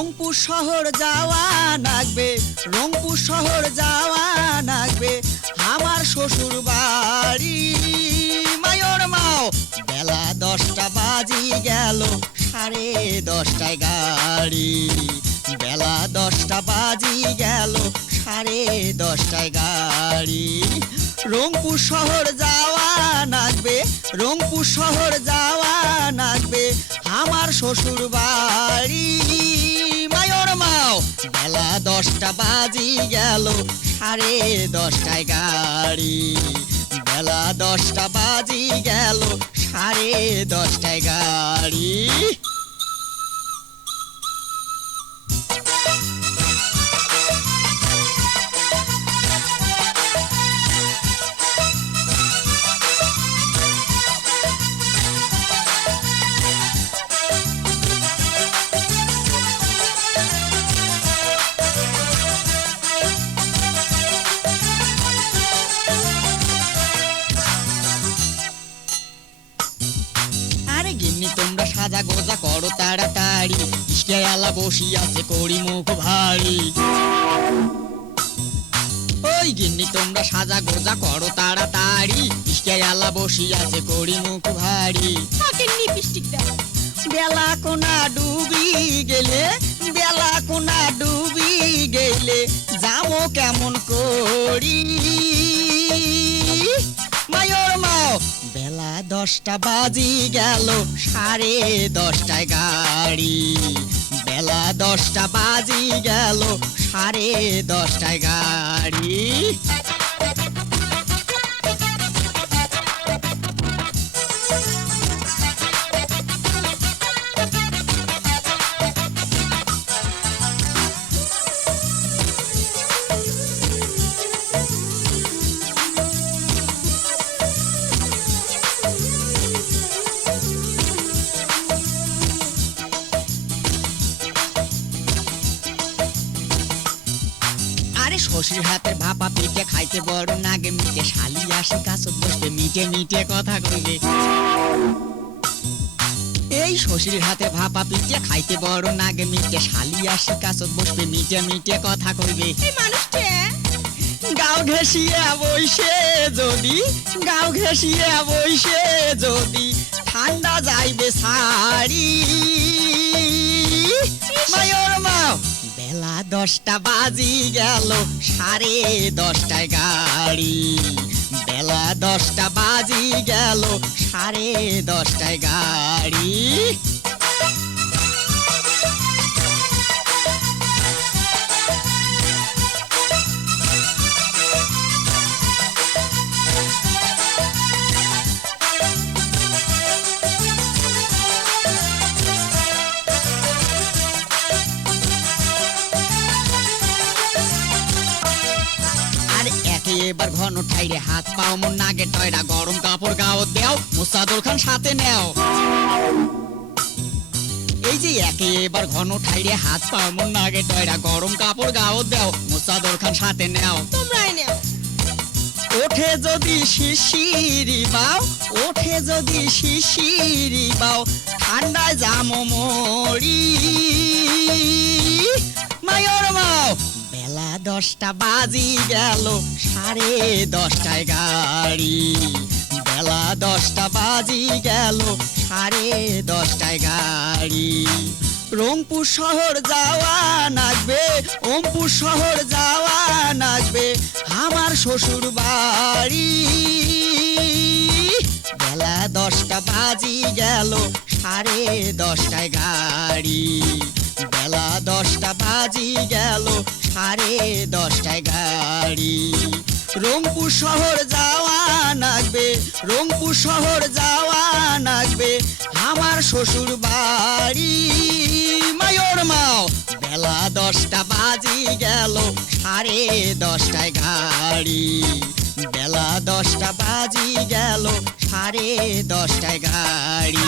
রংপুর শহর যাওয়া লাগবে, রংপুর শহর যাওয়া লাগবে, আমার শ্বশুর বাড়ি মায়র মাও। বেলা 10টা বাজি গেল, 10:30টায় গাড়ি। বেলা 10টা বাজি গেল, 10:30টায় গাড়ি। রংপুর শহর যাওয়া লাগবে, রংপুর শহর যাওয়া লাগবে, আমার শ্বশুর বাড়ি মায়র মাও। বেলা 10টা বাজি গেল, 10:30টায় গাড়ি। বেলা 10টা বাজি গেল, 10:30টায় গাড়ি। আরে গিন্নি তোমরা সাজা গোজা করো তাড়াতাড়ি, ইস্কেয়ালা বসি আছে করি মুখ ভারী। ওই গিন্নি তোমরা সাজা গোজা করো তাড়াতাড়ি, ইস্কেয়ালা বসি আছে করি মুখ ভারী। বেলা কোনা ডুবি গেলে, বেলা কোনা ডুবি গেলে যাবো কেমন করি মায়র মাও। বেলা 10টা বাজি গেল, 10:30টায় গাড়ি। বেলা 10টা বাজি গেল, 10:30টায় গাড়ি। আরে শ্বশুর হাতে ভাপা পিঠে খাইতে বড় নাগে মিটে, শালি আসি কাছত বসবে মিটে মিটে কথা কইবে। এই শ্বশুর হাতে ভাপা পিঠে খাইতে বড় নাগে মিটে, শালি আসি কাছত বসবে মিটে মিটে কথা কইবে। গাও ঘেঁষিয়ে বইসে যদি, গাও ঘেঁষিয়ে বইসে যদি ঠান্ডা যাইবে শাড়ি মায়র মাও। বেলা 10টা বাজি গেল, 10:30টায় গাড়ি। বেলা 10টা বাজি গেল, 10:30টায় গাড়ি। এবার ঘন ঠাইরে হাত পাও মন নাগে টয়রা, গরম কাপড় গাও দেও, মুসাদুল খান সাথে নেও। এই যে এবার ঘন ঠাইরে হাত পাও মন নাগে টয়রা, গরম কাপড় গাও দেও, মুসাদুল খান সাথে নেও। তোমরাই নেও। ওঠে যদি শিশিরি বাও, ওঠে যদি শিশিরি বাও, ঠান্ডায় জামো মরি মায়র মাও। বেলা 10টা বাজি গেল, 10:30টায় গাড়ি। বেলা 10টা বাজি গেল, 10:30টায় গাড়ি। রংপুর শহর যাওয়া লাগবে, ওমপুর শহর যাওয়া লাগবে, আমার শ্বশুর বাড়ি। বেলা 10টা বাজি গেল, 10:30টায় গাড়ি। বেলা 10টা বাজি গেল, 10:30টায় গাড়ি। রংপুর শহর যাওয়া লাগবে, রংপুর শহর যাওয়া লাগবে, আমার শ্বশুর বাড়ি মায়র মাও। বেলা 10টা বাজি গেল, 10:30টায় গাড়ি। বেলা 10টা বাজি গেল, 10:30টায় গাড়ি।